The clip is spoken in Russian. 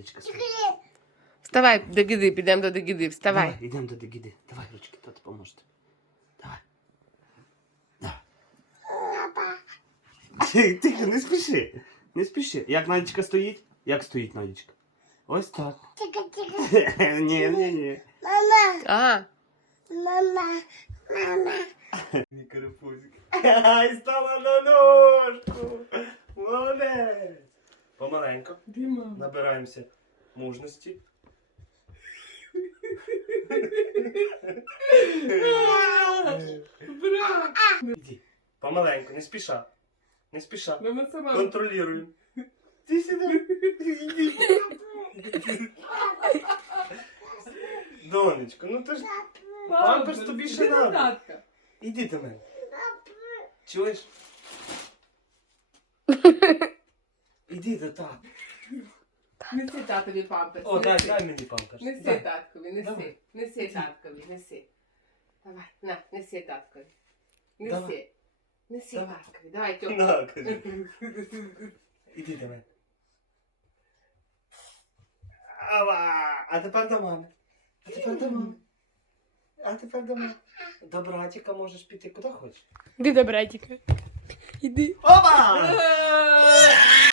Надічка, стой. Вставай, до гіди, підемо до гіди, вставай. Давай, йдемо до Дегіди. Давай, ручки, тато поможе тобі. Давай. Давай. Тихо, не спіши. Не спіши. Як Надічка стоїть? Як стоїть Надічка? Ось так. Ні, ні, ні. Мама, А, мама, мама. Мій карапузик. Ай, стала на ножку. Молодець. Помаленько. Дима. Набираємося мужності. Бра! Іди. Помаленьку, не спіша. Не спіша. Мама сама. Контролюємо. Ти сюди. Іди. Донечко, ну ти ж. Памперс тобі ще Іди до надо. татка. Іди до мене. Чуєш? Іди до тата. Неси татові памперс. О, дай, неси. дай мені памперс. Неси Дай. таткові, неси. Давай. Неси таткові, неси. Давай, на, неси таткові. Давай. Неси. Неси Давай. таткові. Давай, тьоп. На, кажи. Іди до мене. Ава! А тепер до мами. А тепер до мами. А тепер до мами. До братика можеш піти куди хочеш. Іди до братика. Іди. Опа! А!